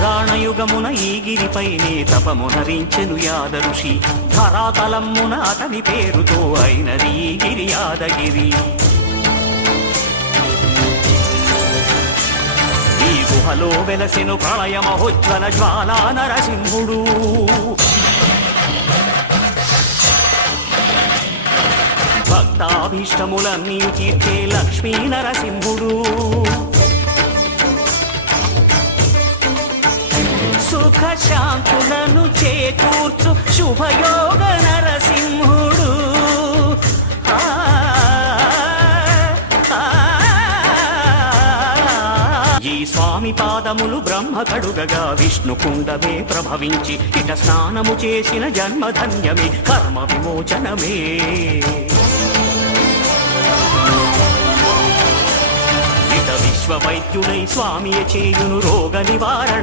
పురాణయుగమున ఈ గిరిపైనే తపమునరించెను యాద ఋషి. ధరాతలమ్మున అతని పేరుతో అయినది ఈ గిరి యాదగిరి. ఈ గుహలో వెలసెను ప్రళయ మహోజ్వల జ్వాలా నరసింహుడు. భక్తాభీష్టములన్నీ తీర్చే లక్ష్మీ నరసింహుడు. సుఖ శాంతులను చేకూర్చు శుభయోగ నరసింహుడు. ఈ స్వామి పాదములు బ్రహ్మ కడుగగా విష్ణు కుండమే ప్రభవించి ఇట స్నానము చేసిన జన్మధన్యమే కర్మ విమోచనమే. ఇట విశ్వవైద్యుడై స్వామియ చేయును రోగ నివారణ.